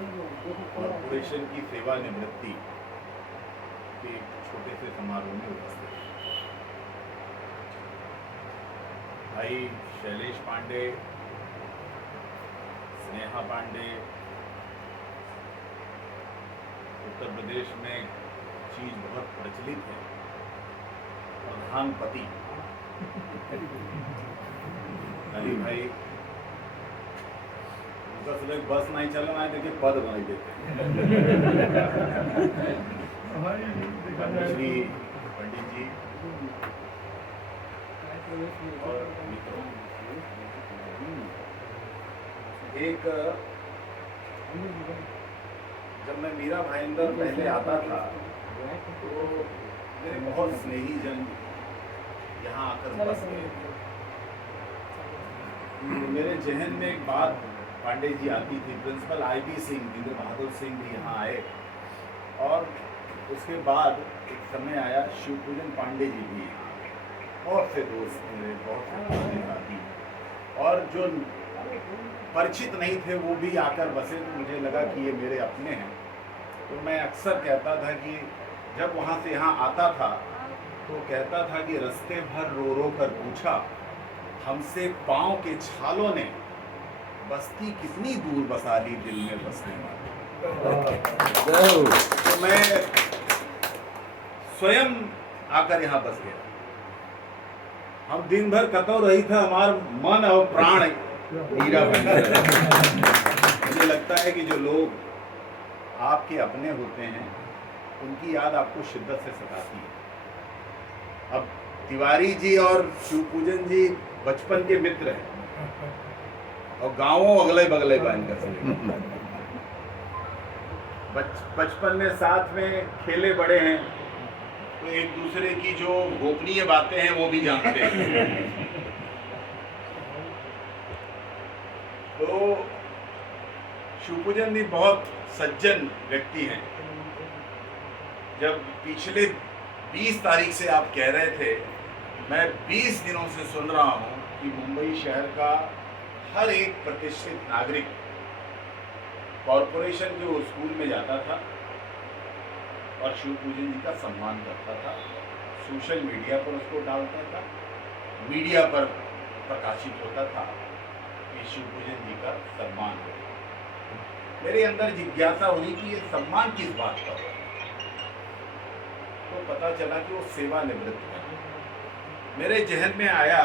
Corporation की सेवानिवृत्ति के एक छोटे से समारोह में उपस्थित भाई शैलेश पांडे, स्नेहा पांडे, उत्तर प्रदेश में एक चीज बहुत प्रचलित है, प्रधानपति। अली भाई उनका सिर्फ बस नहीं चलना है, देखिए पद बनाई देते श्री पंडित जी और मित्रों, एक जब मैं मीरा भाईंदर पहले आता था तो मेरे बहुत स्नेही जन यहाँ आकर बस गए। मेरे जहन में एक बात पांडे जी आती थी, प्रिंसिपल IB सिंह, जिंदर बहादुर सिंह भी यहाँ आए, और उसके बाद एक समय आया शिवपूजन पांडे जी भी यहाँ आए। बहुत से दोस्त मेरे, बहुत से साथी, और जो परिचित नहीं थे वो भी आकर बसे, तो मुझे लगा कि ये मेरे अपने हैं। तो मैं अक्सर कहता था कि जब वहाँ से यहाँ आता था तो कहता था कि रास्ते भर रो रो कर पूछा, हमसे पाँव के छालों ने बस्ती कितनी दूर बसा ली दिल में बसने वाले। तो मैं स्वयं आकर यहाँ बस गया। हम दिन भर कतौ रही था, हमारा मन और प्राण मीरा भाई। मुझे लगता है कि जो लोग आपके अपने होते हैं उनकी याद आपको शिद्दत से सताती है। अब तिवारी जी और शिवपूजन जी बचपन के मित्र हैं और गांवों अगले बगले बहन कर बचपन में साथ में खेले बड़े हैं, तो एक दूसरे की जो गोपनीय बातें हैं वो भी जानते हैं। तो शिवपूजन भी बहुत सज्जन व्यक्ति हैं। जब पिछले 20 तारीख से आप कह रहे थे, मैं 20 दिनों से सुन रहा हूं कि मुंबई शहर का हर एक प्रतिष्ठित नागरिक कॉरपोरेशन के स्कूल में जाता था और शिवपूजन जी का सम्मान करता था, सोशल मीडिया पर उसको डालता था, मीडिया पर प्रकाशित होता था कि शिवपूजन जी का सम्मान हो। मेरे अंदर जिज्ञासा हुई कि ये सम्मान किस बात का हो, तो पता चला कि वो सेवानिवृत्त है। मेरे जहन में आया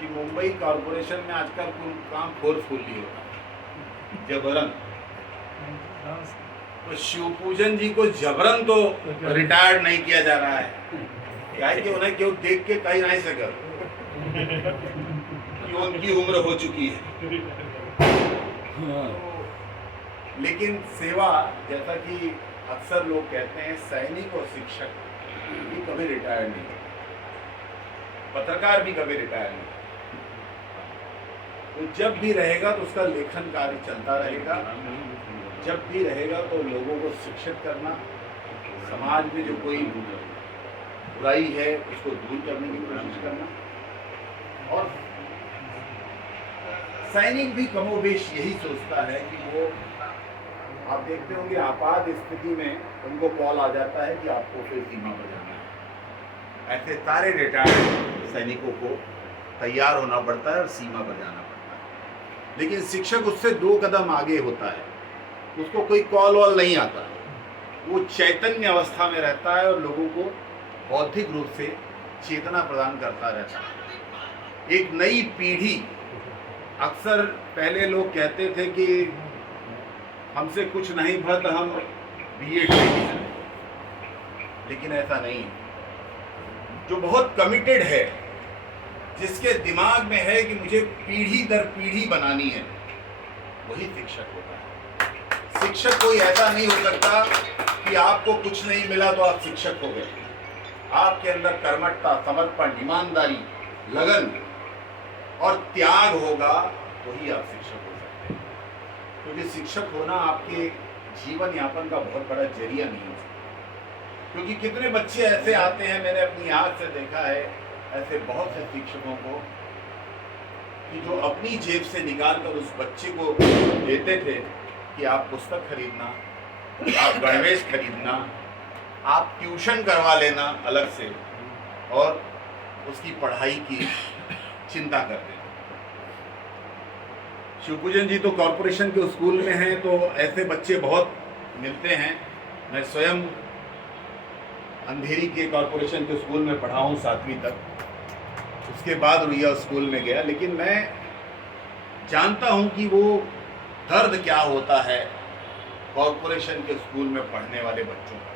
कि मुंबई कॉरपोरेशन में आजकल कोई काम फोर्सफुली होता है, जबरन। तो शिवपूजन जी को जबरन तो रिटायर्ड नहीं किया जा रहा है, क्या है कि उन्हें क्यों देख के कहीं नहीं सका कि उनकी उम्र हो चुकी है। लेकिन सेवा, जैसा कि अक्सर लोग कहते हैं, सैनिक और शिक्षक भी कभी रिटायर नहीं, पत्रकार भी कभी रिटायर नहीं। तो जब भी रहेगा तो उसका लेखन कार्य चलता रहेगा, जब भी रहेगा तो लोगों को शिक्षित करना, समाज में जो कोई बुराई है उसको दूर करने की कोशिश करना। और सैनिक भी कमोबेश यही सोचता है कि वो, आप देखते होंगे आपात स्थिति में उनको कॉल आ जाता है कि आपको फिर सीमा पर जाना है। ऐसे सारे रिटायर्ड सैनिकों को तैयार होना पड़ता है और सीमा पर जाना पड़ता है। लेकिन शिक्षक उससे 2 कदम आगे होता है, उसको कोई कॉल वॉल नहीं आता, वो चैतन्य अवस्था में रहता है और लोगों को बौद्धिक रूप से चेतना प्रदान करता रहता है। एक नई पीढ़ी, अक्सर पहले लोग कहते थे कि हमसे कुछ नहीं भत, हम B.Ed नहीं हैं, लेकिन ऐसा नहीं है। जो बहुत कमिटेड है, जिसके दिमाग में है कि मुझे पीढ़ी दर पीढ़ी बनानी है, वही शिक्षक होता है। शिक्षक कोई ऐसा नहीं हो सकता कि आपको कुछ नहीं मिला तो आप शिक्षक हो गए। आपके अंदर कर्मठता, समर्पण, ईमानदारी, लगन और त्याग होगा, वही आप शिक्षक हो सकते हैं। क्योंकि शिक्षक होना आपके जीवन यापन का बहुत बड़ा जरिया नहीं हो सकता। क्योंकि कितने बच्चे ऐसे आते हैं, मैंने अपनी आँख से देखा है ऐसे बहुत से शिक्षकों को, कि जो अपनी जेब से निकाल कर उस बच्चे को देते थे कि आप पुस्तक खरीदना, आप गणवेश खरीदना, आप ट्यूशन करवा लेना अलग से और उसकी पढ़ाई की चिंता करते हैं। शिवपूजन जी तो कॉरपोरेशन के स्कूल में हैं, तो ऐसे बच्चे बहुत मिलते हैं। मैं स्वयं अंधेरी के कॉरपोरेशन के स्कूल में पढ़ा हूँ 7वीं तक, उसके बाद रुइया स्कूल में गया, लेकिन मैं जानता हूँ कि वो दर्द क्या होता है कॉरपोरेशन के स्कूल में पढ़ने वाले बच्चों का।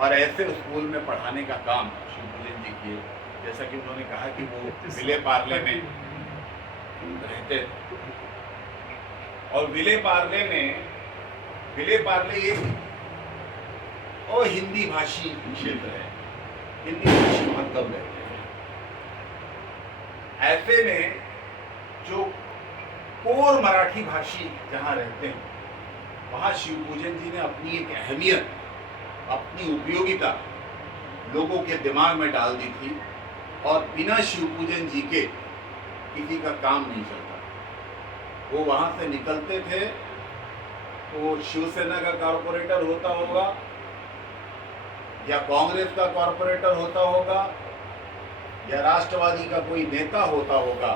और ऐसे स्कूल में पढ़ाने का काम शिवपूजन जी किए। जैसा कि उन्होंने कहा कि वो विले पार्ले में रहते, और विले पार्ले एक और हिंदी भाषी क्षेत्र है, हिंदी भाषी वहाँ कम रहते हैं। ऐसे में जो कोर मराठी भाषी जहाँ रहते हैं, वहाँ शिवपूजन जी ने अपनी एक अहमियत, अपनी उपयोगिता लोगों के दिमाग में डाल दी थी, और बिना शिवपूजन जी के किसी का काम नहीं चलता। वो वहाँ से निकलते थे तो शिवसेना का कॉरपोरेटर होता होगा या कांग्रेस का कॉरपोरेटर होता होगा या राष्ट्रवादी का कोई नेता होता होगा,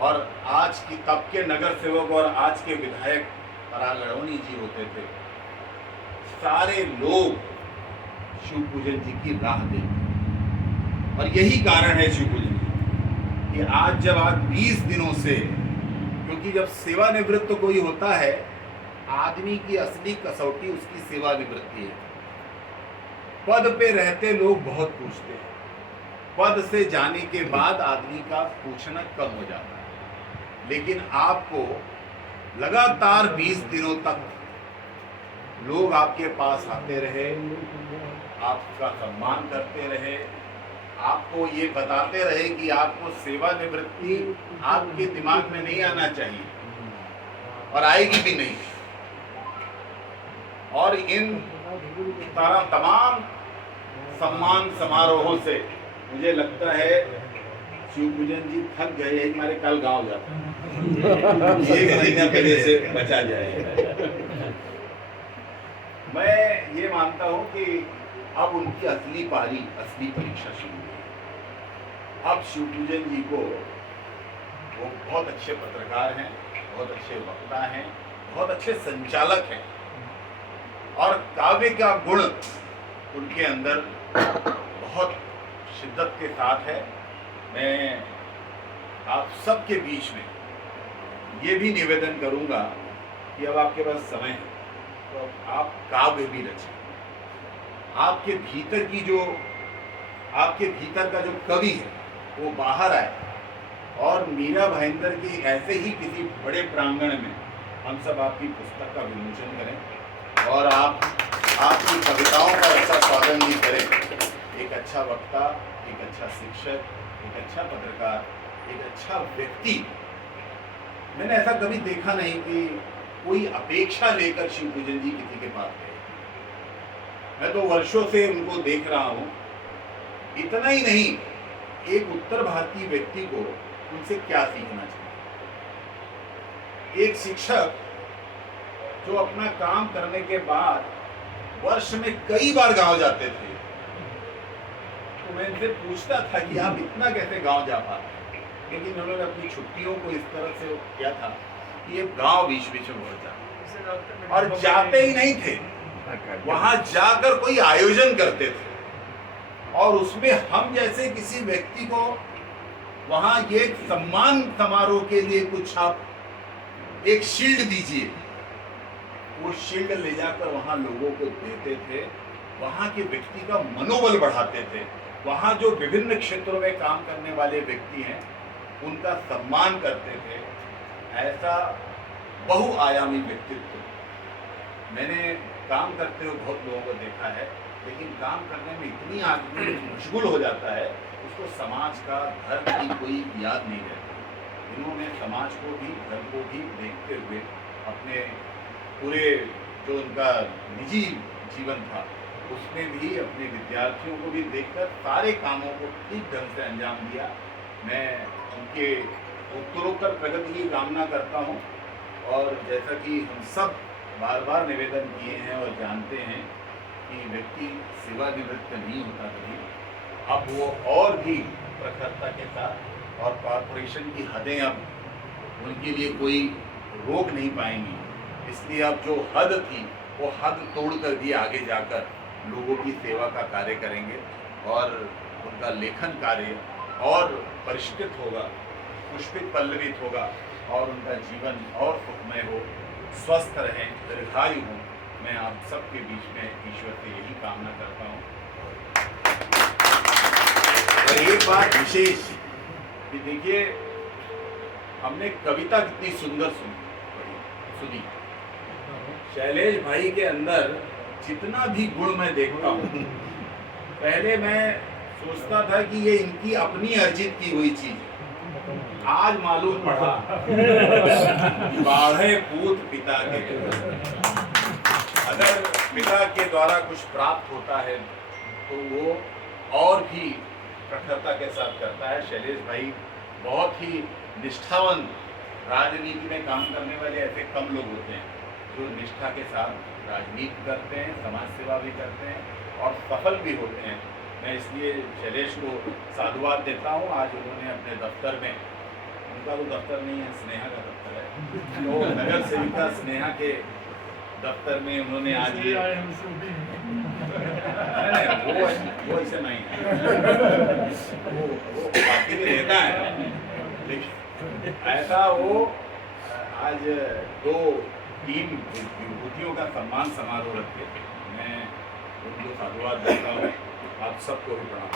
और आज की तब के नगर सेवक और आज के विधायक पराग अडवाणी जी होते थे। सारे लोग शिवपूजन जी की राह देखते, और यही कारण है शिवपूजन जी कि आज 20 दिनों से, क्योंकि जब सेवानिवृत्त कोई होता है, आदमी की असली कसौटी उसकी सेवानिवृत्ति है। पद पे रहते लोग बहुत पूछते हैं, पद से जाने के बाद आदमी का पूछना कम हो जाता है। लेकिन आपको लगातार 20 दिनों तक लोग आपके पास आते रहे, आपका सम्मान करते रहे, आपको ये बताते रहे कि आपको सेवानिवृत्ति आपके दिमाग में नहीं आना चाहिए और आएगी भी नहीं। और इन तमाम सम्मान समारोहों से मुझे लगता है शिवपूजन जी थक गए हैं, हमारे कल गांव जाते हैं। एक महीना पहले से बचा जाए। मैं ये मानता हूं कि अब उनकी असली पारी, असली परीक्षा शुरू हुई। अब शिवपूजन जी को, वो बहुत अच्छे पत्रकार हैं, बहुत अच्छे वक्ता हैं, बहुत अच्छे संचालक हैं, और काव्य का गुण उनके अंदर बहुत शिद्दत के साथ है। मैं आप सबके बीच में ये भी निवेदन करूंगा कि अब आपके पास समय है तो आप काव्य भी रचें। आपके भीतर की जो, आपके भीतर का जो कवि है वो बाहर आए, और मीरा भाईंदर की ऐसे ही किसी बड़े प्रांगण में हम सब आपकी पुस्तक का विमोचन करें, और आप आपकी कविताओं का अच्छा स्वागत भी करें। एक अच्छा वक्ता, एक अच्छा शिक्षक, एक अच्छा पत्रकार, एक अच्छा व्यक्ति, मैंने ऐसा कभी देखा नहीं कि कोई अपेक्षा लेकर शिवपूजन जी किसी के पास गए। मैं तो वर्षों से उनको देख रहा हूँ। इतना ही नहीं, एक उत्तर भारतीय व्यक्ति को उनसे क्या सीखना चाहिए। एक शिक्षक जो अपना काम करने के बाद वर्ष में कई बार गांव जाते थे, तो मैं इनसे पूछता था कि आप इतना कैसे गांव जा पाते, लेकिन उन्होंने अपनी छुट्टियों को इस तरह से किया था कि ये गांव बीच बीच में बढ़ जाते, और जाते ही नहीं थे, वहां जाकर कोई आयोजन करते थे, और उसमें हम जैसे किसी व्यक्ति को वहां ये सम्मान समारोह के लिए कुछ आप एक शील्ड दीजिए, वो शील्ड ले जाकर वहां लोगों को देते थे, वहां के व्यक्ति का मनोबल बढ़ाते थे। वहां जो विभिन्न क्षेत्रों में काम करने वाले व्यक्ति हैं उनका सम्मान करते थे। ऐसा बहुआयामी व्यक्तित्व मैंने काम करते हुए बहुत लोगों को देखा है, लेकिन काम करने में इतनी आदमी मशगूल हो जाता है, उसको समाज का, घर की कोई याद नहीं रहती। इन्होंने समाज को भी, घर को भी देखते हुए अपने पूरे जो उनका निजी जीवन था उसमें भी अपने विद्यार्थियों को भी देखकर सारे कामों को ठीक ढंग से अंजाम दिया। मैं उनके उत्तरोत्तर प्रगति की कामना करता हूँ, और और जैसा कि हम सब बार बार निवेदन किए हैं और जानते हैं कि व्यक्ति सेवानिवृत्त नहीं होता कभी, अब वो और भी प्रखरता के साथ, और कॉरपोरेशन की हदें अब उनके लिए कोई रोक नहीं पाएंगी, इसलिए अब जो हद थी वो हद तोड़ कर भी आगे जाकर लोगों की सेवा का कार्य करेंगे और उनका लेखन कार्य और परिष्कृत होगा, पुष्पित पल्लवित होगा और उनका जीवन और सुखमय हो, स्वस्थ रहें, दीर्घायु हों। मैं आप सबके बीच में ईश्वर से यही कामना करता हूँ। और एक बात विशेष कि देखिए, हमने कविता कितनी सुंदर सुनी। शैलेश भाई के अंदर जितना भी गुण मैं देखता हूँ, पहले मैं सोचता था कि ये इनकी अपनी अर्जित की हुई चीज है, आज मालूम पड़ा बाढ़े पूत पिता के। अगर पिता के द्वारा कुछ प्राप्त होता है तो वो और भी प्रखरता के साथ करता है। शैलेश भाई बहुत ही निष्ठावान, राजनीति में काम करने वाले ऐसे कम लोग होते हैं जो निष्ठा के साथ राजनीति करते हैं, समाज सेवा भी करते हैं और सफल भी होते हैं। मैं इसलिए शैलेश को साधुवाद देता हूँ। आज उन्होंने अपने दफ्तर में, उनका वो दफ्तर नहीं है, स्नेहा का दफ्तर है, तो नगर सेविका स्नेहा के दफ्तर में उन्होंने आज वो ऐसे नहीं है, वो बाकी भी रहता है, लेकिन ऐसा वो आज 2-3 विभूतियों का सम्मान समारोह रखे। मैं उनको साधुवाद देता हूँ, आप सबको भी प्रणाम।